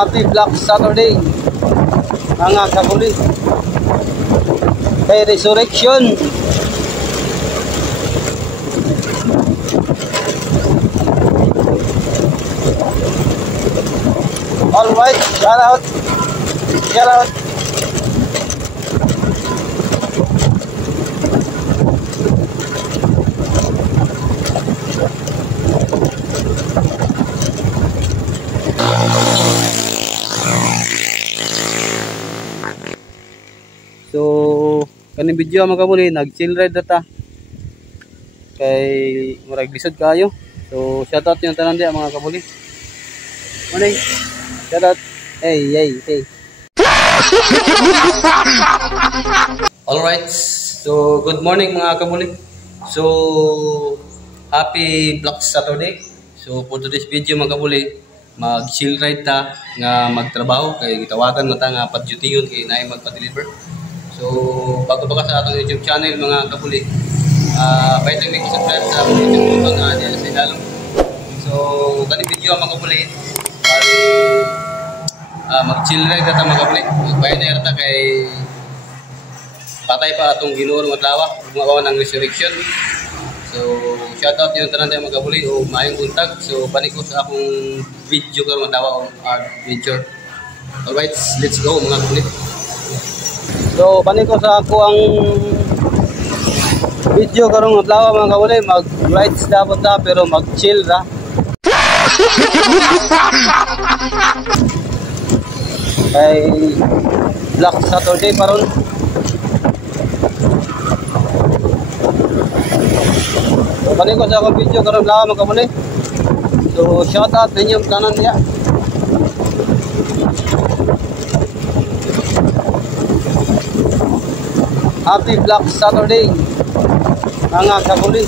Happy Black Saturday mga kabuli. Kay Resurrection. Alright, shout out. Shout out. So, kaning video mga kabuli, nag-chill ride data. Kay murag lisod kayo. So, shout out yung tanan diya mga kabuli. Morning. Shout out. Hey, hey, hey. Alright. So, good morning mga kabuli. So, happy Black Saturday. So, for today's video mga kabuli, mag-chill ride ta nga magtrabaho kay gitawagan mo ta nga pad-duty kay naay magpa-deliver. So, bago pa ka sa atong YouTube channel mga kabuli, pwede lang subscribe sa atong YouTube button nga diyan sa ilalong. So, kaning video mga kabuli, mag-chill ride ta mga kabuli. Magbayad na ta kay patay pa atong Ginoo nga adlaw, gumawa ng resurrection. So, shout out yung tanan mga kabuli o maayong buntag. So, balik ko sa akong video karon nga dawa adventure. Alright, let's go mga kabuli. So, balik ko sa ako ang video karong adlaw mga kabuli, mag-rides dapat ta pero mag-chill ra. Ay Black Saturday paron. So, balik ko sa akong video karong adlaw mga kabuli. So, shout out ninyong tanan niya. Happy Black Saturday mga kabuli.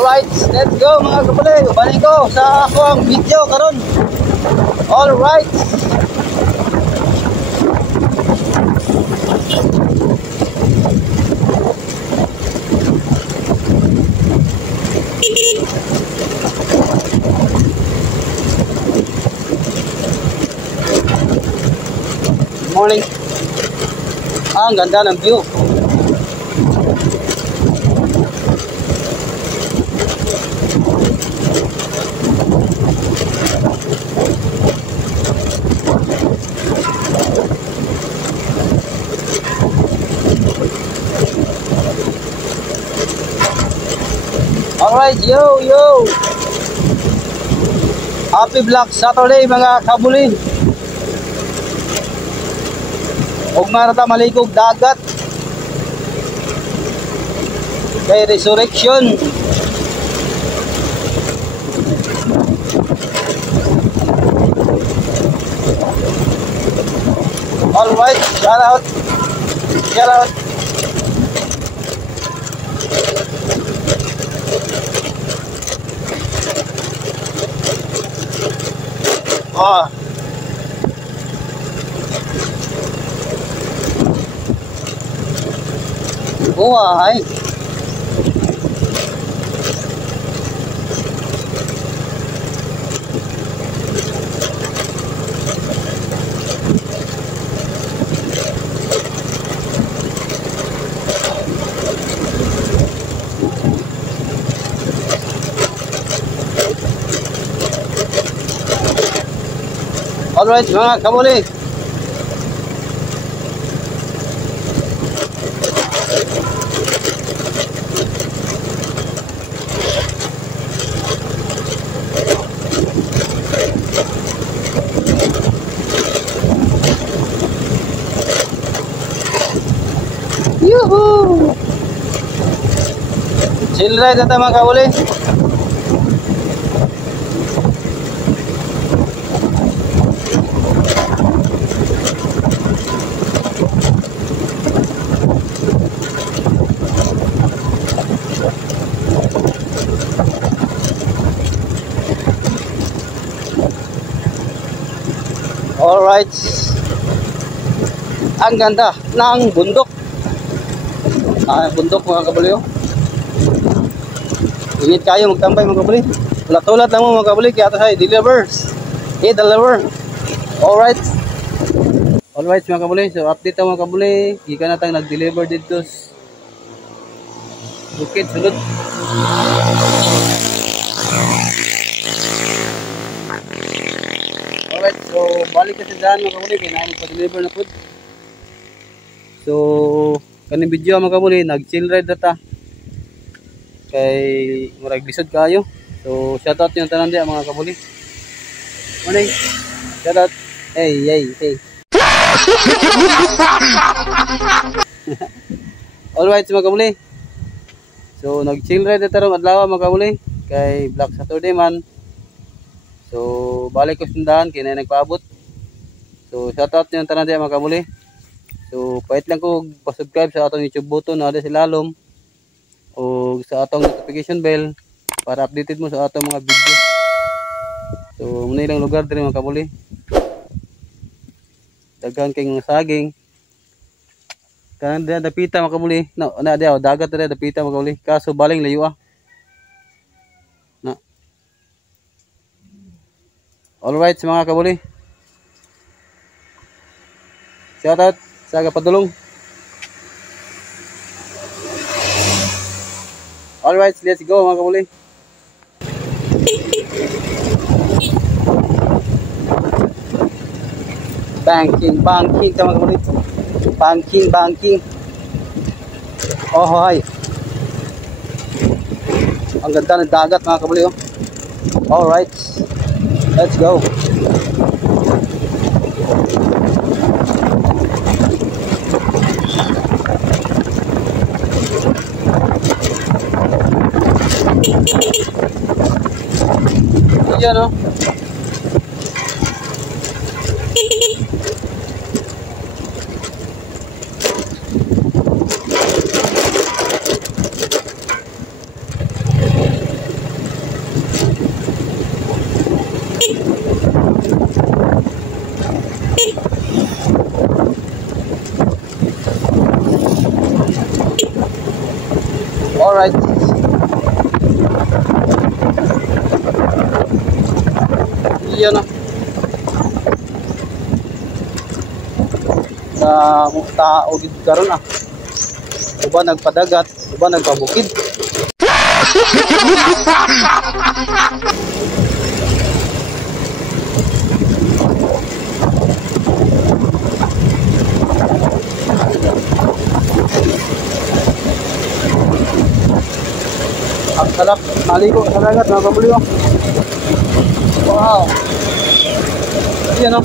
Alright, let's go mga kabuli. Balik ko sa akong video karon. Alright. Good morning. Ang ganda ng view. Alright, yo, yo. Happy Black Saturday mga kabuli. Ugma ta malikog dagat. Kay Resurrection. Alright, shout out. Shout out. Oh. Buhay. Alright mga kabuli. Chill ride na tayo mga kabuli. Alright. Ang ganda ng bundok. Bundok mga kabuli. Init kayo magtambay mga kabuli. Ulat-ulat lang mo mga kabuli. Kaya ito sa delivers. Deliver. Alright. Alright mga kabuli. So update tayo mga kabuli. Ika na tayong nag-deliver dito. Bukid sunod. Alright, so balik kasi dyan mga kabuli, kaya namin pa-deliver na food. So, kaning video mga kabuli, nag-chill ride data. Kay murag lisod kayo. So, shoutout yung tanan diya mga kabuli. Morning. Shoutout. Hey. Alright mga kabuli. So, nag-chill ride data ron adlaw mga kabuli. Kay Black Saturday man. So, balik ko sundahan, kaya na nagpaabot. So, shoutout nyo yung tanan diya mga kabuli. So, pahit lang ko pa-subscribe sa atong YouTube button na si Lalom. O sa atong notification bell para updated mo sa atong mga video. So, muna ilang lugar din mga kabuli. Daghan kayong saging. Kanan diya dapita mga kabuli. No, na diya dagat diya dapita mga kabuli. Kaso baling layo ah. Alright mga kabuli. Shoutout sa kapadulong. Alright, let's go mga kabuli. Banking ta mga kabuli. Banking. Oh hi. Ang ganda ng dagat mga kabuli oh. Alright. Let's go. Yan no. Alright. Yan na. Tao gid karon ah. Uba nagpadagat, uba nagpabukid. Ang sarap maligo sa dagat mga kabuli. Wow. Yan o.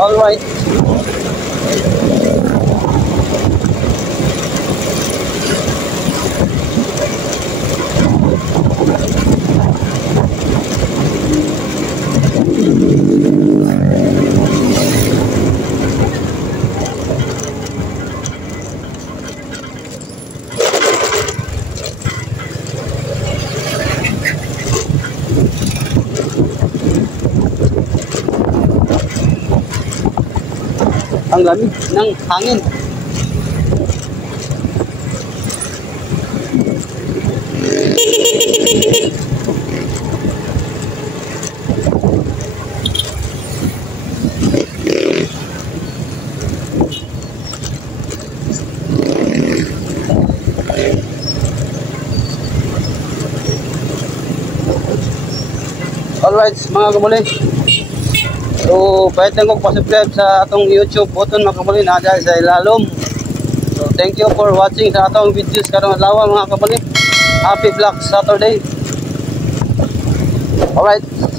All right. Ang lamig ng hangin. Alright mga kabuli. So So pwede ko pa-subscribe sa atong YouTube button mga kabuli na dyan sa ilalom. So thank you for watching sa atong videos karong adlaw mga kabuli. Happy Black Saturday. Alright.